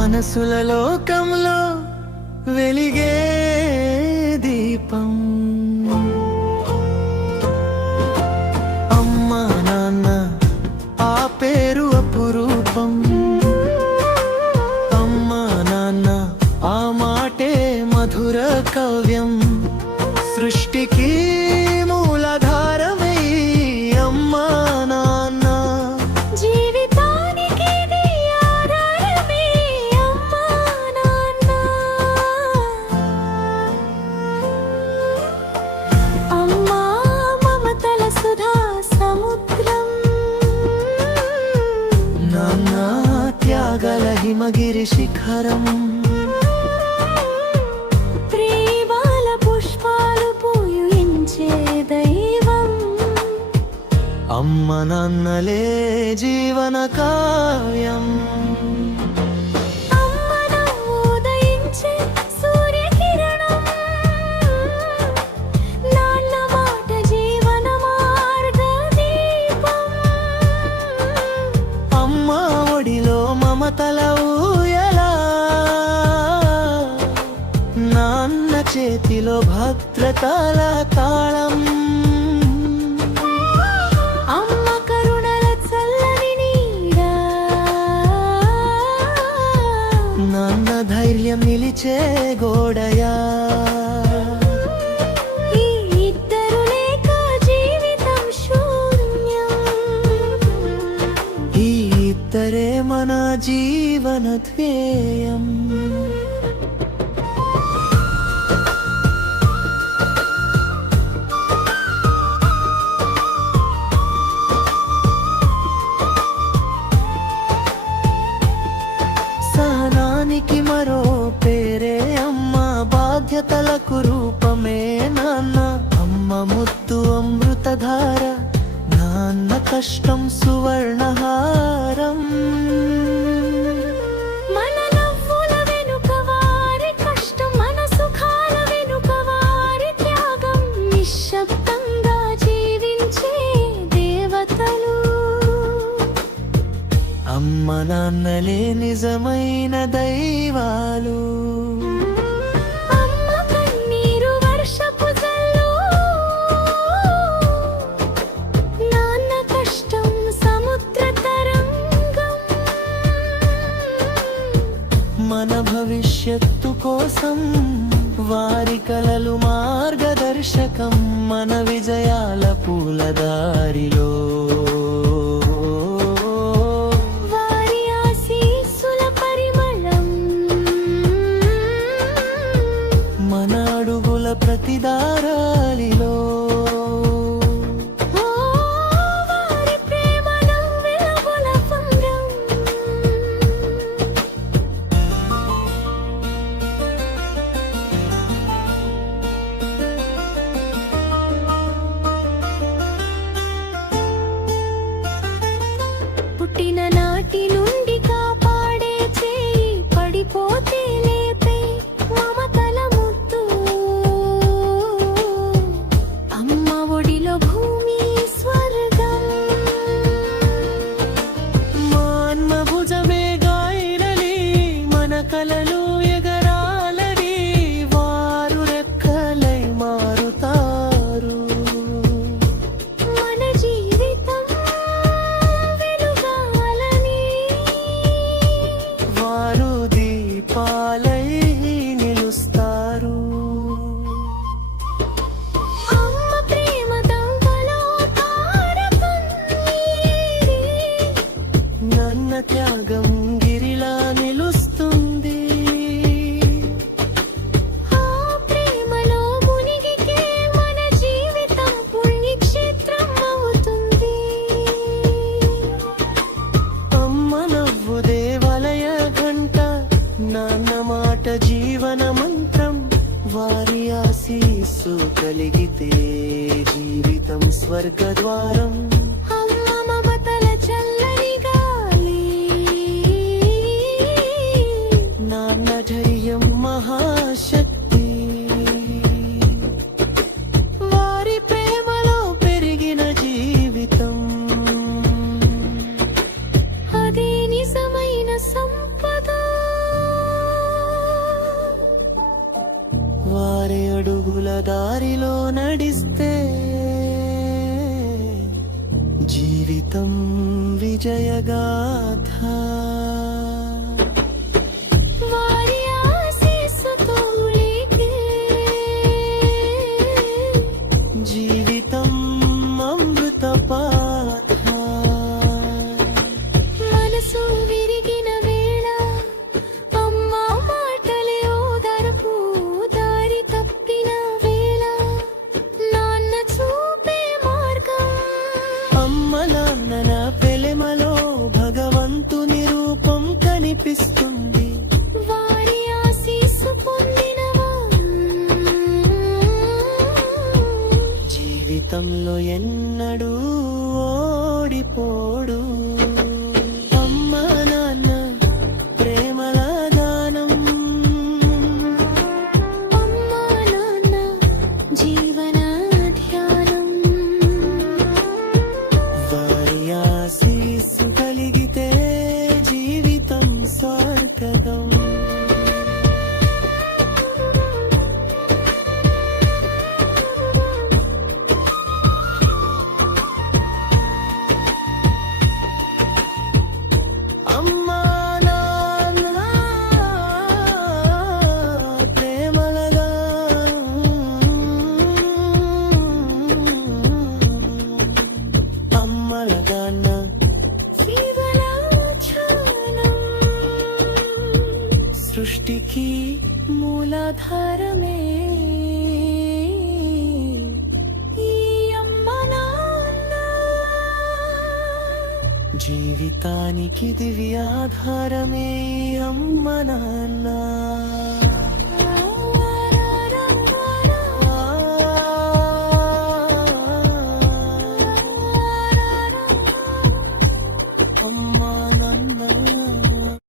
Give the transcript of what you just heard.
మనసుల లోకంలో వెలిగే దీపం. అమ్మా నాన్న ఆ పేరు అపురూపం. అమ్మా నాన్న ఆ మాటే మధుర కావ్యం. సృష్టికి మూలధారమే అమ్మా నాన్న. జీవితానికి ఆధారమే అమ్మా నాన్న. అమ్మా మమతల సుధా సముద్రం. నాన్న త్యాగల హిమగిరి శిఖరం. ప్రేమాల పుష్పాలు పూయించే దైవం. అమ్మ నాన్నలే జీవన కావ్యం. అమ్మ నవ్వు ఉదయించే సూర్యకిరణం. నాన్న మాట జీవన మార్గ దీపం. అమ్మ ఒడిలో మమతల ఊయలా. నాన్న చేతిలో భద్రతల తాళం. అమ్మ కరుణల చల్లని నీడా. నాన్న ధైర్యం నిలిచే గోడయా. ఈ ఇద్దరు లేక జీవితం శూన్యం. ఈ ఇద్దరే మన జీవన ధ్యేయం. సహనానికి మరో పేరే అమ్మ. బాధ్యతలకు రూపమే నాన్న. అమ్మ ముద్దు అమృతధార. నాన్న కష్టం సువర్ణహారం. మన నవ్వుల వెనుక వారి కష్టం. మన సుఖాల వెనుక వారి త్యాగం. నిశ్శబ్దంగా జీవించే దేవతలు. అమ్మ నాన్నలే నిజమైన దైవాలు. అమ్మ కన్నీరు వర్షపు జల్లు. నాన్న కష్టం సముద్ర తరంగం. మన భవిష్యత్తు కోసం వారి కలలు మార్గదర్శకం. మన విజయాల పూలదారిలో వారి ఆశీస్సుల పరిమళం. మన అడుగుల ప్రతిదారాలిలో. ఓ వారి ప్రేమలో వెలుగుల పంగం. పుట్టిన నాటి నుండి కాపాడే చేయి. పడిపోతే లేపే మమతల ముద్దు. అమ్మ ఒడిలో భూమి స్వర్గం. మాన్మ భుజమే గాయలని. మన కలలు ఎగరాలని. వారు రెక్కలై మారుతారు. మన జీవితం వెలుగాలని. వారు దీపాలై నిలుస్తారు. అమ్మ ప్రేమ దంపలో తారకం నీది. నన్న త్యాగం గిరిలా నిలుస్తుంది. ఆ ప్రేమలో మునిగితే మన జీవితం పుణ్యక్షేత్రం అవుతుంది. అమ్మ నవ్వు దేవాలయ ఘంట. నాన్న మాట జీవన మంత్రం. వారి ఆశీస్సు కలిగితే జీవితం స్వర్గద్వారం. అమ్మ మమతల చల్లని గాలి. నాన్న ధైర్యం మహాశక్తి. వారి ప్రేమలో పెరిగిన జీవితం. అదే నిజమైన సంపద. జీవితం విజయగాథ. వారి ఆశీస్సుతో ఊరేగే జీవితం అమృత పాఠ. మనసు విరిగిన వేళ అమ్మ మాటలే ఓదార్పు. దారి తప్పిన వేళ నాన్న చూపే మార్గం. అమ్మ నాన్నల పెలెమలో భగవంతుని రూపం కనిపిస్తుంది. వారి ఆశీస్సు పొందినవా జీవితంలో ఎన్నడూ ఓడిపోడు. అమ్మ నాన్న ప్రేమల గానం. అమ్మా నాన్న జీవన ధ్యానం. వారి ఆశీస్సు కలిగితే జీవితం సార్థకం. అమ్మా నాన్న ప్రేమల గానం. అమ్మల గాన జీవన ధ్యానం. సృష్టికి మూలాధారమే ఈ అమ్మ నాన్న జీవితానికి దివ్యాధారమే అమ్మ నాన్న. అమ్మా నాన్న